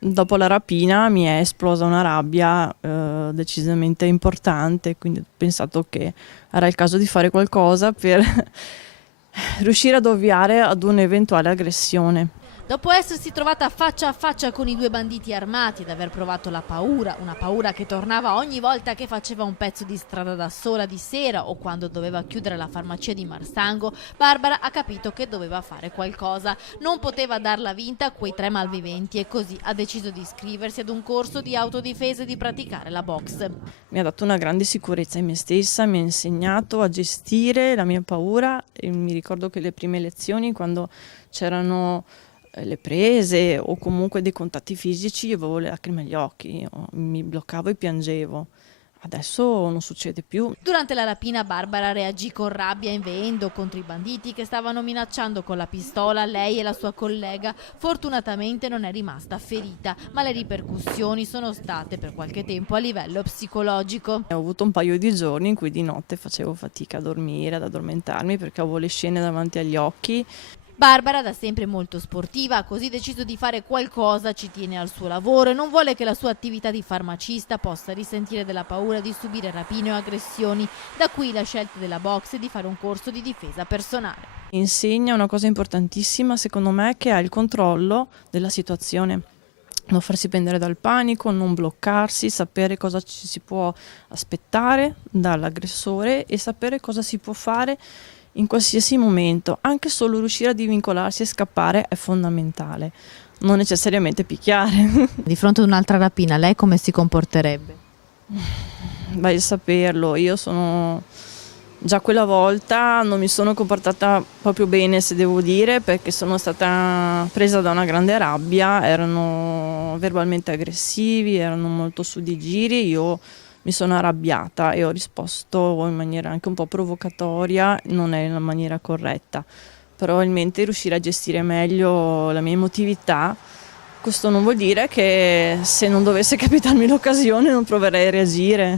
Dopo la rapina mi è esplosa una rabbia decisamente importante, quindi ho pensato che era il caso di fare qualcosa per riuscire ad ovviare ad un'eventuale aggressione. Dopo essersi trovata faccia a faccia con i due banditi armati ed aver provato la paura, una paura che tornava ogni volta che faceva un pezzo di strada da sola di sera o quando doveva chiudere la farmacia di Marsango, Barbara ha capito che doveva fare qualcosa. Non poteva darla vinta a quei tre malviventi e così ha deciso di iscriversi ad un corso di autodifesa e di praticare la box. Mi ha dato una grande sicurezza in me stessa, mi ha insegnato a gestire la mia paura e mi ricordo che le prime lezioni, quando c'erano le prese o comunque dei contatti fisici, io avevo le lacrime agli occhi, mi bloccavo e piangevo. Adesso non succede più. Durante la rapina Barbara reagì con rabbia inveendo contro i banditi che stavano minacciando con la pistola lei e la sua collega. Fortunatamente non è rimasta ferita, ma le ripercussioni sono state per qualche tempo a livello psicologico. Ho avuto un paio di giorni in cui di notte facevo fatica a dormire, ad addormentarmi perché avevo le scene davanti agli occhi. Barbara, da sempre molto sportiva, ha così deciso di fare qualcosa, ci tiene al suo lavoro e non vuole che la sua attività di farmacista possa risentire della paura di subire rapine o aggressioni, da qui la scelta della box e di fare un corso di difesa personale. Insegna una cosa importantissima secondo me, che è il controllo della situazione. Non farsi prendere dal panico, non bloccarsi, sapere cosa ci si può aspettare dall'aggressore e sapere cosa si può fare in qualsiasi momento. Anche solo riuscire a divincolarsi e scappare è fondamentale, non necessariamente picchiare. Di fronte ad un'altra rapina, lei come si comporterebbe? Vai a saperlo, io sono già quella volta non mi sono comportata proprio bene, se devo dire, perché sono stata presa da una grande rabbia, erano verbalmente aggressivi, erano molto su di giri, io mi sono arrabbiata e ho risposto in maniera anche un po' provocatoria, non è la maniera corretta. Probabilmente riuscire a gestire meglio la mia emotività. Questo non vuol dire che se non dovesse capitarmi l'occasione non proverei a reagire.